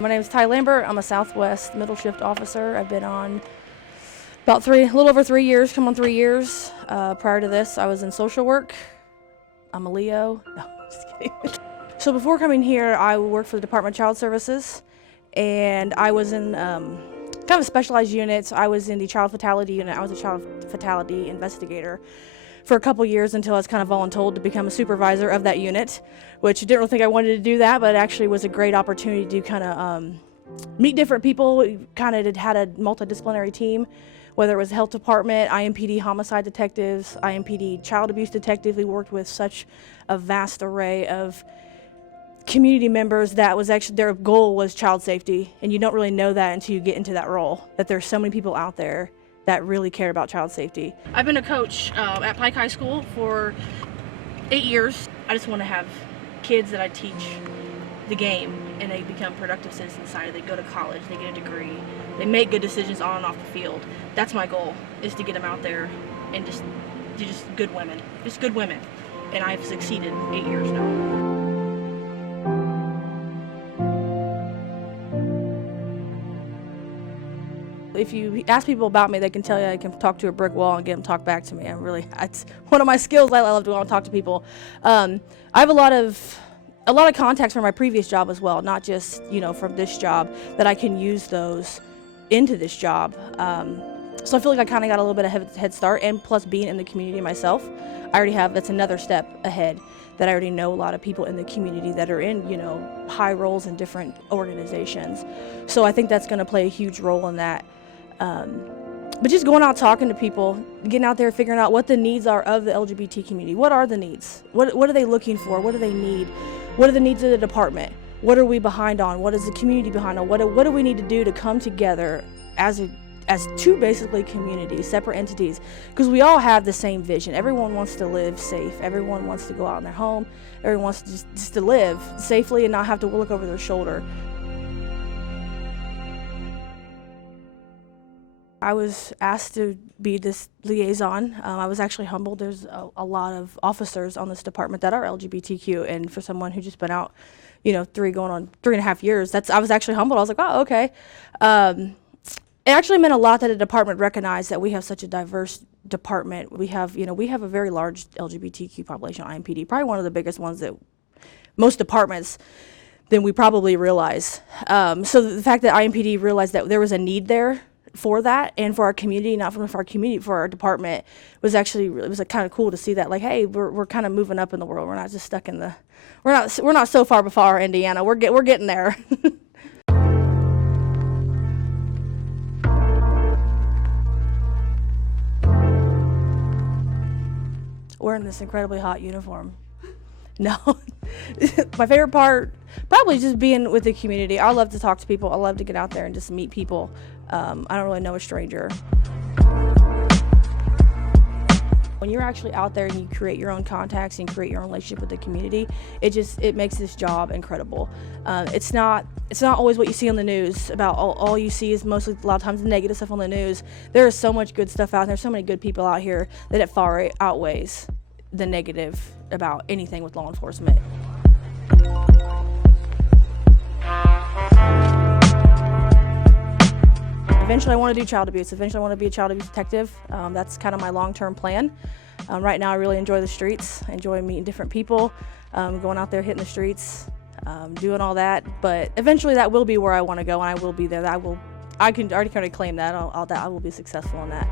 My name is Lambert. I'm a Southwest middle shift officer. I've been on about a little over 3 years, come on 3 years. Prior to this, I was in social work. I'm a Leo. No, just kidding. So before coming here, I worked for the Department of Child Services, and I was in kind of specialized units. I was in the child fatality unit. I was a child fatality investigator for a couple years until I was kind of voluntold to become a supervisor of that unit, which I didn't really think I wanted to do that, but it actually was a great opportunity to kind of meet different people. We kind of had a multidisciplinary team, whether it was the health department, IMPD homicide detectives, IMPD child abuse detectives. We worked with such a vast array of community members that was actually their goal was child safety, and you don't really know that until you get into that role, that there's so many people out there that really care about child safety. I've been a coach at Pike High School for 8 years. I just want to have kids that I teach the game and they become productive citizens in society. They go to college, they get a degree, they make good decisions on and off the field. That's my goal, is to get them out there and just good women, just good women. And I've succeeded 8 years now. If you ask people about me, they can tell you I can talk to a brick wall and get them to talk back to me. It's one of my skills. I love to go out and talk to people. I have a lot of contacts from my previous job as well, not just from this job, that I can use those into this job. So I feel like I kind of got a little bit of a head start, and plus being in the community myself, that's another step ahead, that I already know a lot of people in the community that are in high roles in different organizations. So I think that's going to play a huge role in that. But just going out talking to people, getting out there, figuring out what the needs are of the LGBT community. What are the needs? What are they looking for? What do they need? What are the needs of the department? What are we behind on? What is the community behind on? What do we need to do to come together as two basically communities, separate entities? Because we all have the same vision. Everyone wants to live safe. Everyone wants to go out in their home. Everyone wants to just to live safely and not have to look over their shoulder. I was asked to be this liaison. I was actually humbled. There's a lot of officers on this department that are LGBTQ, and for someone who just been out, going on 3.5 years, I was actually humbled. I was like, oh, okay. It actually meant a lot that the department recognized that we have such a diverse department. We have a very large LGBTQ population on IMPD, probably one of the biggest ones that most departments than we probably realize. So the fact that IMPD realized that there was a need there for that, and for our community, not for our community, for our department, was kind of cool to see that. Like, hey, we're kind of moving up in the world. We're not just stuck in we're not so far before Indiana. We're getting there. Wearing this incredibly hot uniform. No, my favorite part, probably just being with the community. I love to talk to people. I love to get out there and just meet people. I don't really know a stranger. When you're actually out there and you create your own contacts and create your own relationship with the community, it makes this job incredible. It's not always what you see on the news. About all you see is mostly a lot of times the negative stuff on the news. There is so much good stuff out there. So many good people out here that it far outweighs the negative about anything with law enforcement. Eventually I want to do child abuse. Eventually I want to be a child abuse detective. That's kind of my long-term plan. Right now I really enjoy the streets. I enjoy meeting different people, going out there hitting the streets, doing all that. But eventually that will be where I want to go, and I will be there. I can already kind of claim that I will be successful in that.